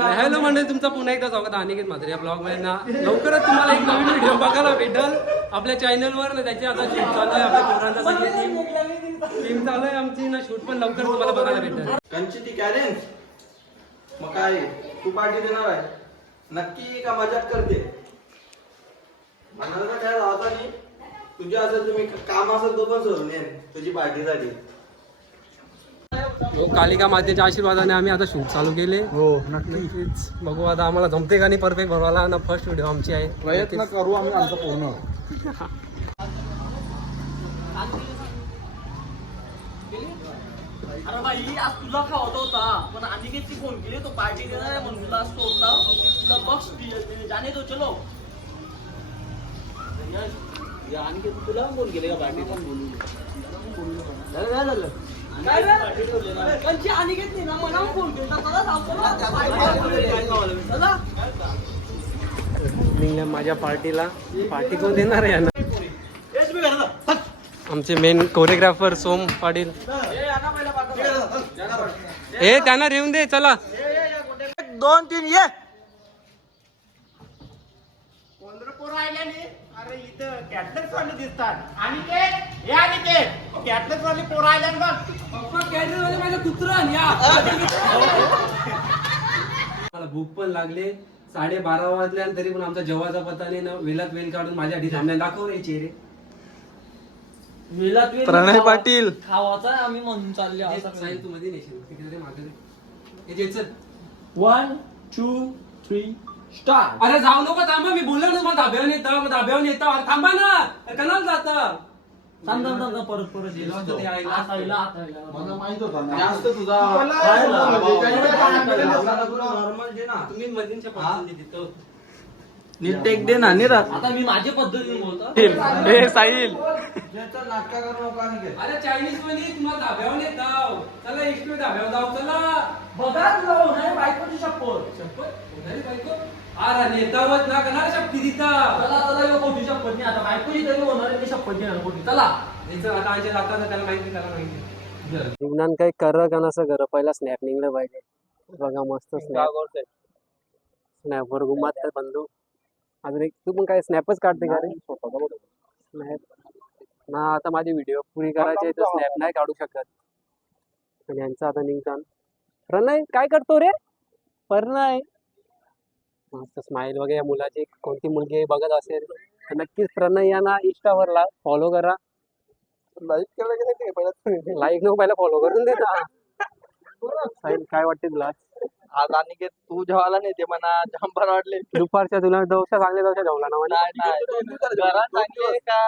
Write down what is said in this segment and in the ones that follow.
Hello मंडळी तुमचा पुन्हा एकदा स्वागत. आहे अनिकेत म्हात्रे या ब्लॉगमध्ये ना लवकरच तुम्हाला एक नवीन व्हिडिओ बघायला भेटल. आपल्या चॅनलवर ना त्याची आता शूट चालू आहे. आपल्या पोरांचा सगळी टीम टीम चालू आहे. आमची ना शूट पण लवकर तुम्हाला बघायला भेटेल. कंची ती कॅरेन्स मग काय? तू पार्टी देणार आहे. नक्की का मजाक करते? म्हणाल तर काय राहता नाही. तुझे असेल तुम्ही काम असेल तो पण सोडून येईन तुझी पार्टीसाठी कालिका मातेच्या आशीर्वादाने आम्ही आता शूट चालू केले. हो नक्की. नक्कीच. बघू आता आम्हाला जमते का नाही परफेक्ट बनवायला. ना फर्स्ट व्हिडिओ आमची आहे. प्रयत्न करू आम्ही आमचा पूर्ण. अरे भाई आज तुला खावत होता पण अनिकेतची फोन केली? तो पार्टी देणार आहे म्हणून तुला आज तो होता तुला बॉक्स जाने तो चलो. अनिकेत तुला फोन केले का पार्टी काय रे? ना मला फोन केला चला माझ्या पार्टीला पार्टी कोण देणार आहे यांना आमचे मेन कोरिओग्राफर सोम पाटील. हे त्यांना येऊन दे चला. दोन तीन ये. अरे इथं कॅटलर्स वाले दिसतात. आणि ते हे आणि ते. कॅटलर्स वाले पोरं आले बघ. मला भूक पण लागले. साडेबारा वाजल्या तरी पण आमचा जेव्हाचा पत्ता नाही. ना वेलात वेल काढून माझ्या आधी थांबल्या दाखव रे चेहरे. वेलात वेल प्रणय खावा- पाटील. खावाचा आम्ही म्हणून चालले साहिल तू मध्ये नेशील तिकडे मागे दे. हे जे चल. वन टू थ्री स्टार्ट अरे जाऊ नको थांबा मी बोललो ना मग धाब्यावर येतं मग धाब्यावर येतं अरे थांबा ना अरे कनाल जातं. थांब थांब थांब थांब, परत परत गेलो होतो ते आईला. आता आईला, आता आईला. मला माहीत होता जास्त तुझा नॉर्मल जे ना. तुम्ही मधींच्या पद्धतीने तिथं नीट टेक दे ना निरा आता मी माझ्या पद्धतीने बोलतो. हे साहिल. ज्याचा नाटका करू नका निघेल अरे चायनीजमध्ये तुम्हाला धाब्यावर येत जाव चला इष्ट धाब्यावर जाऊ चला. बघा जाऊ नाही बायकोची शपथ. शपथ? उधारी बायको? अरे नेतावत ना करणार शक्ती तिथं. चला चला यो खोटी शपथ नाही आता. बायकोची तरी होणार आहे, मी शपथ घेणार खोटी चला. याचं आता आमच्या त्याला माहिती त्याला माहिती जीवनान काही कर का नसं कर पहिला स्नॅप निघलं पाहिजे. बघा मस्त स्नॅप स्नॅपवर घुमात बंधू. अजून एक तू पण काय स्नॅपच काढते का रे? स्नॅप ना आता माझी व्हिडिओ पुरी करायची आहे तर स्नॅप नाही काढू शकत. आणि यांचं आता निघतान प्रणय काय करतो रे? प्रणय मस्त स्माईल वगैरे या मुलाची. कोणती मुलगी बघत असेल तर नक्कीच प्रणय यांना इंस्टावरला फॉलो करा. लाईक केलं की नाही पहिला लाईक नको पहिला फॉलो करून दे साहिल, काय वाटते तुला? आज आणि तू जेवायला नाही ते म्हणा जाम बरं वाटले. दुपारच्या तुला डोसा चांगले डोसा जेवला ना म्हणे घरात चांगली का?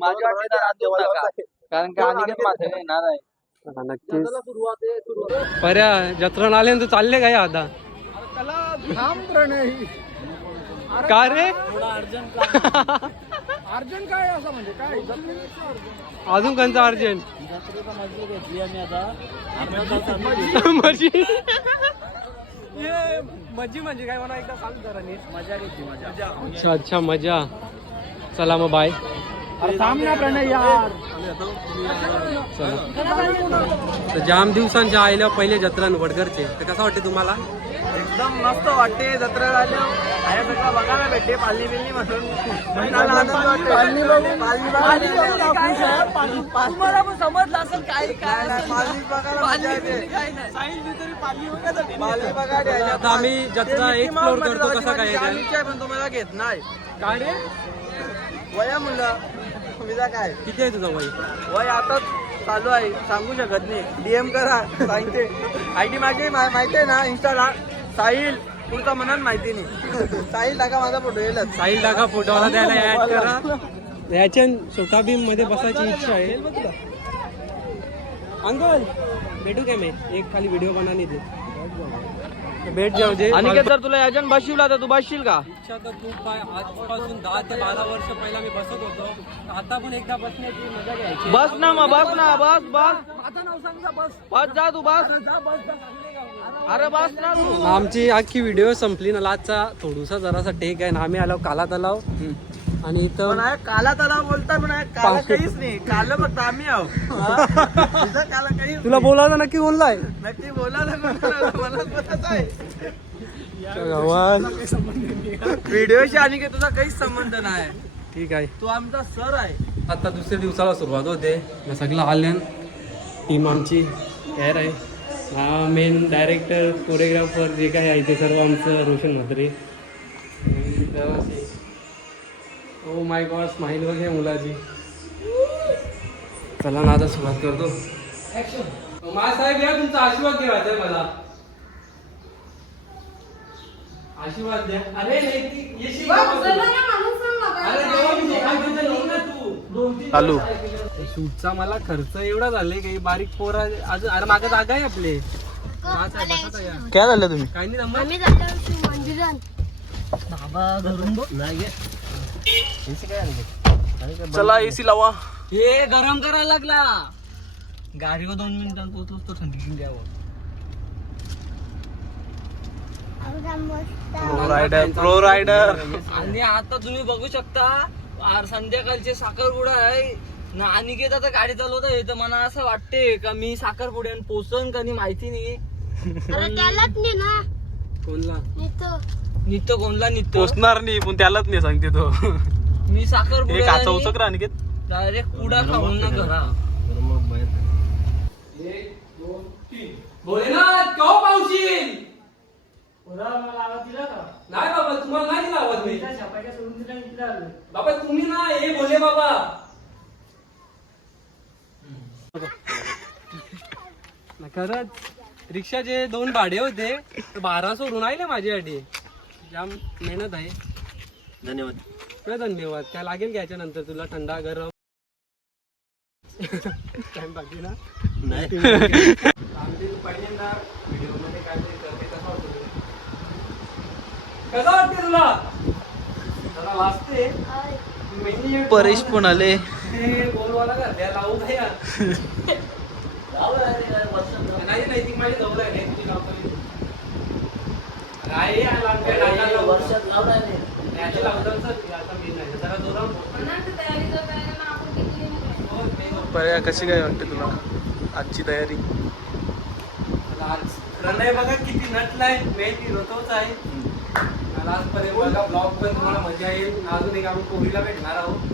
वाटते तर कारण का माझे येणार आहे. नक्कीच. सुरुवात आहे सुरुवात. पर्या जत्रण आले ना तू चालले काय आता? का रे? अर्जंट काय असं म्हणजे काय? अजून कोणता अर्जंट? मजा. घेतली आम्ही आता अर्धा तास आम्ही मजी मजी म्हणजे काय? म्हणा एकदा सांग जरा नीट. मजा घेतली मजा. अच्छा अच्छा मजा. चला मग बाय अरे थांब ना प्रणय यार. तर जाम दिवसांच्या आईला पहिले जत्रण वडगरचे तर कसं वाटते तुम्हाला? एकदम मस्त वाटते जत्रा झाली आहे सगळं बघायला भेटते पालनी बिल्ली म्हणून. पालनी तुम्हाला पण समजलं असेल काय काय पालनी बघायला पालनी बघायला आम्ही जत्रा माऊस करतो कसं काय पण तुम्हाला घेत नाही. काय रे? वया मुलं विजा काय? किती आहे तुझा वय? वय आता चालू आहे सांगू शकत नाही. डीएम करा सांगते. आय डी माझी माहिती आहे ना इंस्टाला साहिल पुढचा म्हणून माहिती नाही. साहिल टाका माझा फोटो येईलच साईल टाका फोटोला द्यायला ऍड करा. याच्या छोटा भीममध्ये बसायची इच्छा आहे. अंकल भेटू काय मी? एक खाली व्हिडिओ बनानी दे. भेट जाऊ दे. आणि जर तुला याच्यान बसशिवला तर तू बसशील का? इच्छा तर खूप काय आजपासून दहा ते बारा वर्ष पहिला मी बसत होतो. आता पण एकदा बसण्याची मजा घ्यायची. बस ना मग बस ना बस बस. बस. जा तू बस. अरे बस ना आमची अख्खी व्हिडिओ संपली ना लाजचा थोडूसा जरासा टेक आहे ना आम्ही आलो काला तलाव आणि इथं काला त्याला बोलतात पण काला काहीच नाही. काल फक्त आम्ही आहो. तुझं काला काहीच तुला बोलायला नक्की बोललाय? नक्की बोला ना मला बोलायचं आहे. व्हिडिओशी आणि काही तुझा काहीच संबंध नाही. ठीक आहे. तू आमचा सर आहे. आता दुसऱ्या दिवसाला सुरुवात होते. मग सगळं आल्यान. टीम आमची तयार आहे. हा मेन डायरेक्टर कोरिओग्राफर जे काही आहे ते सर्व आमचं Roshan Mhatre. Oh my god smile वगैरे मुलाची. चला ना आता सुरुवात करतो. साहेब या तुमचा आशीर्वाद घ्यायचा आहे मला. आशीर्वाद द्या. अरे येशील? अरे तू. दोन तीन. शूटचा मला खर्च एवढा झालाय काही बारीक पोरा अजून अरे मागे जागा आहे आपले. काय झालं तुम्ही काही नाही चला एसी लावा हे गरम करायला लागला गाडीवर दोन मिनिटांत पोहोचलोच तो थंडी द्यावं प्रो रायडर प्रो रायडर आणि आता तुम्ही बघू शकता आर- संध्याकाळचे साखरपुडा आहे ना अनिकेत आता गाडी चालवत आहे तर मला असं वाटते का मी साखरपुड्यान पोचन का नाही माहिती नाही. अरे त्यालाच नाही ना. कोणला? नेतो. नित्य कोणला नित्य पोचणार नाही पण त्यालाच नाही सांगते तो. मी हे साखरपुड्या काचा उचक रा अनिकेत डायरेक्ट पुडा खाऊन ना घरा. भोलेनाथ केव्हा पावशील नाही बाबा तुम्हाला नाही दिला आवाज मी. बाबा तुम्ही ना हे बोले बाबा. खरंच रिक्षाचे दोन भाडे होते बारा सोडून आले माझ्यासाठी जाम मेहनत आहे. धन्यवाद. काय धन्यवाद. काय लागेल घ्यायच्या नंतर तुला? थंडा गरम? टाइम बाकी ना? नाही. आमचे तू पहिल्यांदा व्हिडिओमध्ये काय ते करते कसं वाटतं तुला? कसं वाटते तुला? जरा वाचते मेहंदी परेश पण आले का. हो. पर्या कशी काय वाटते तुला? आजची तयारी? प्रणय बघा किती नटलाय मेन हिरो तोच आहे. मला आजपर्यंत बघा ब्लॉग पण तुम्हाला मजा येईल. अजून एक आपण कोहलीला भेटणार आहोत.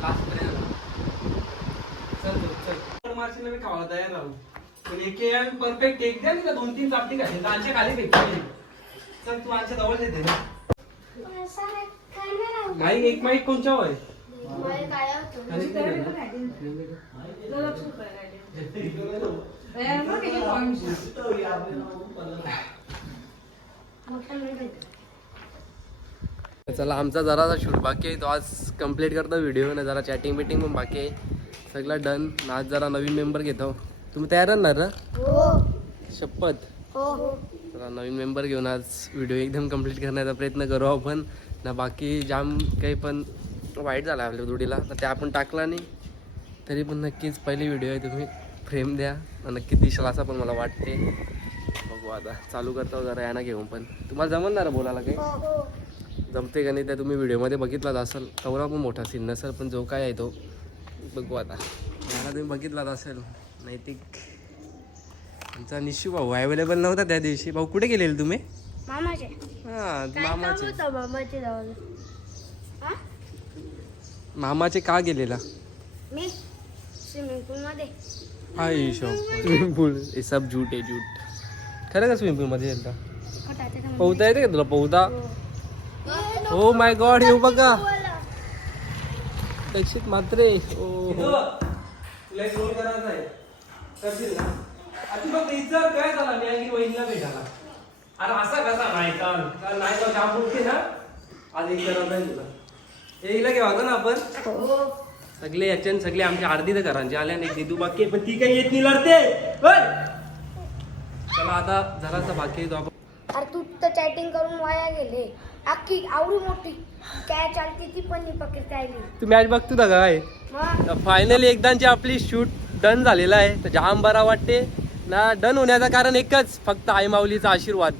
लास्ट पर्यंत चल चल, मार्चला मी तयार राहू. पण एक परफेक्ट एक द्या ना दोन तीन चापटी आमच्या खाली चल तू आमच्या जवळ येते माईक एक माईक कोणच्या वय? चला आमचा जरासा शूट बाकी आहे. तो आज कंप्लीट करतो व्हिडिओ ना जरा चॅटिंग बिटिंग पण बाकी आहे. सगळं डन. आज जरा नवीन मेंबर घेतो. तुम्ही तयार राहणार ना? हो. शपथ? हो चला नवीन मेंबर घेऊन आज व्हिडिओ एकदम कंप्लीट करण्याचा प्रयत्न करू आपण. ना बाकी जाम काही पण वाईट झालं आपल्या जोडीला तर ते आपण टाकला नाही. तरी पण नक्कीच पहिली व्हिडिओ आहे तुम्ही फ्रेम द्या. आणि नक्कीच दिशाल असं पण मला वाटते. बघू आता. चालू करतो जरा यांना घेऊन पण. तुम्हाला जमणार बोलायला काही? हो हो. जमते का नाही त्या तुम्ही व्हिडिओमध्ये बघितलाच असेल. तेवढा पण मोठा सीन नसेल पण जो काय आहे तो. बघू आता. याला तुम्ही बघितलाच असेल. नैतिक. आमचा निशू भाऊ अवेलेबल नव्हता त्या दिवशी. भाऊ कुठे गेलेले तुम्ही? मामाचे. हां मामाचे. होतं मामाचे जवळ हा? मामाचे का गेलेला? मी? स्विमिंग पूल मध्ये आई स्विमिंग पूल. हे सब झूट आहे झूट खरं का स्विमिंग पूलमध्ये गेलता खटाच्या खाली. पोहता येते का तुला? पोहता? हो. ओ माय गॉड येऊ बघा. दक्षित मात्रे. ओ तुला एक रोल करायचा आहे. करशील ना? आता फक्त इच्छा काय झाला? मी आणखी वहिनीला भेटायला. अरे असा कसा? नाही काल काल नाही काम बोलते ना आज एक तुला हे घेवा ना आपण. सगळे याच्यान सगळे आमच्या अर्धी तर घरांचे आल्या नाही दिदू बाकी पण ती काही येत नाही लढते? चला आता जरासा बाकी तो आपण अरे तू तर चॅटिंग करून वाया गेले. अख्खी आवडी मोठी. काय चालते ती पण नाही पकडता आली तू मॅच बघतो का काय? मग? फायनली एकदाची आपली शूट डन झालेला आहे. तर जाम बरा वाटते. ना डन होण्याचं कारण एकच फक्त आई माऊलीचा आशीर्वाद.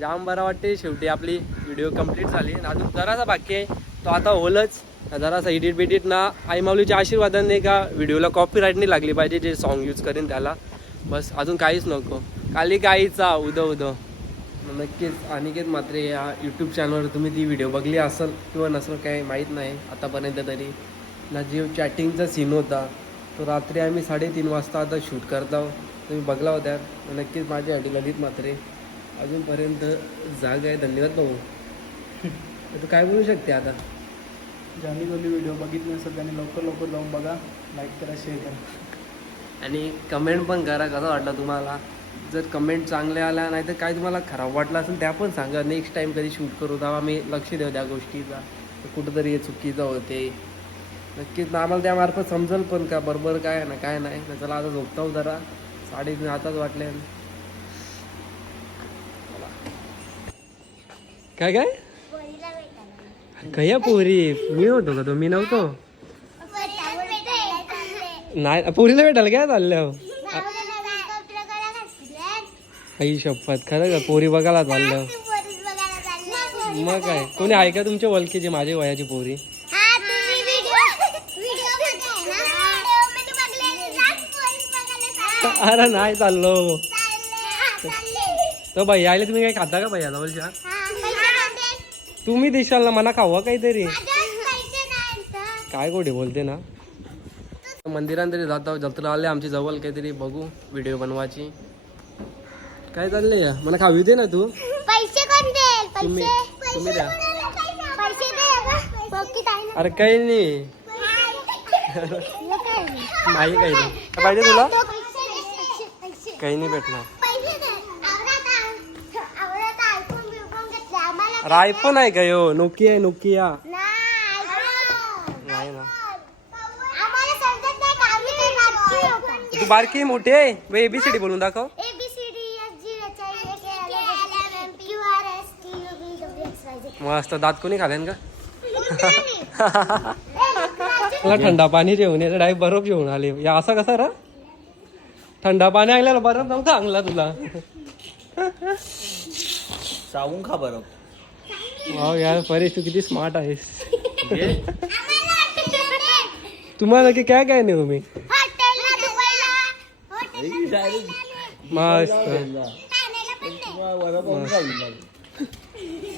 जाम बरा वाटते. शेवटी आपली व्हिडिओ कंप्लीट झाली. आणि अजून जरासा बाकी आहे. तो आता होलच. जरासा एडिट बिडिट ना आई माऊलीच्या आशीर्वादाने का व्हिडिओला कॉपीराईट नाही लागली पाहिजे. जे सॉन्ग यूज करेन त्याला. बस अजून काहीच नको. काली गाईचा उद उद. नक्कीच. अनिकेत मात्रे या यूट्यूब चॅनलवर तुम्ही ती व्हिडिओ बघली असेल किंवा नसेल काय माहीत नाही आतापर्यंत तरी. ना जो चॅटिंगचा सीन होता. तो रात्री आम्ही साडेतीन वाजता आता शूट करतो तुम्ही बघला होत्या नक्कीच माझ्यासाठी ललित मात्रे अजूनपर्यंत जाग आहे. धन्यवाद भाऊ. तू काय बोलू शकते आता? ज्यांनी कोणी व्हिडिओ बघितले नसेल त्यांनी लवकर लवकर जाऊन बघा. लाईक करा शेअर करा. आणि कमेंट पण करा. कसं वाटलं तुम्हाला? जर कमेंट चांगले आल्या नाही तर काय तुम्हाला खराब वाटलं असेल त्या पण सांगा. नेक्स्ट टाईम कधी शूट करू तेव्हा आम्ही लक्ष देऊ त्या गोष्टीचा. तर कुठंतरी हे चुकीचं होते. नक्कीच ना आम्हाला त्यामार्फत समजेल पण का बरोबर काय ना काय नाही. ना चला आता झोपताव जरा. साडेतीन आताच वाटले. काय काय? कया पोरी? मी होतो का तो? मी नव्हतो? नाही पोरीला भेटायला काय चाललं आई शपथ खरं का? पोरी बघायला चाललं. मग काय? कोणी आहे का तुमच्या ओळखीची माझ्या वयाची पोरी? अरे नाही चाललो. तर बाई आले तुम्ही काय खाता का बाई जवळच्या तुम्ही दिसाल ना मना खावा काहीतरी. काय गोडे बोलते ना? मंदिरात तरी जातो जत्रा आले आमची जवळ काहीतरी बघू व्हिडिओ बनवायची. काय चाललंय? या मला खाऊ दे ना तू. पैसे कोण देईल? तुम्ही तुम्ही द्या. पैसे दे आहे अरे काही नाही. नाही काही नाही. पाहिजे तुला? काही नाही भेटणार. अरे आयफोन आहे का यो? नोकिया आहे नोकिया नाही ना. तू बारकी मोठी आहे? एबीसीडी बोलून दाखव. मस्त दात कोणी खाल्यान का? मला थंडा पाणी जेवण याचा डायरेक्ट बर्फ जेवण आले. या असा कसा रा? थंडा पाणी आणल्याला बर्फ नव्हता आणला तुला? सावून खा बरं. वाव यार परेश तू किती स्मार्ट आहेस तुम्हाला की काय काय नाही मी? मस्त.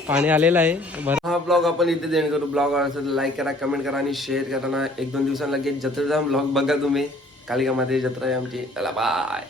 पाणी आलेलं आहे. बरं हा ब्लॉग आपण इथे देण करू. ब्लॉग आवडला लाईक करा कमेंट करा आणि शेअर करा ना. एक दोन दिवसांना लगेच जत्रेचा ब्लॉग बघा तुम्ही. कालिकामध्ये जत्रा आहे आमची. चला बाय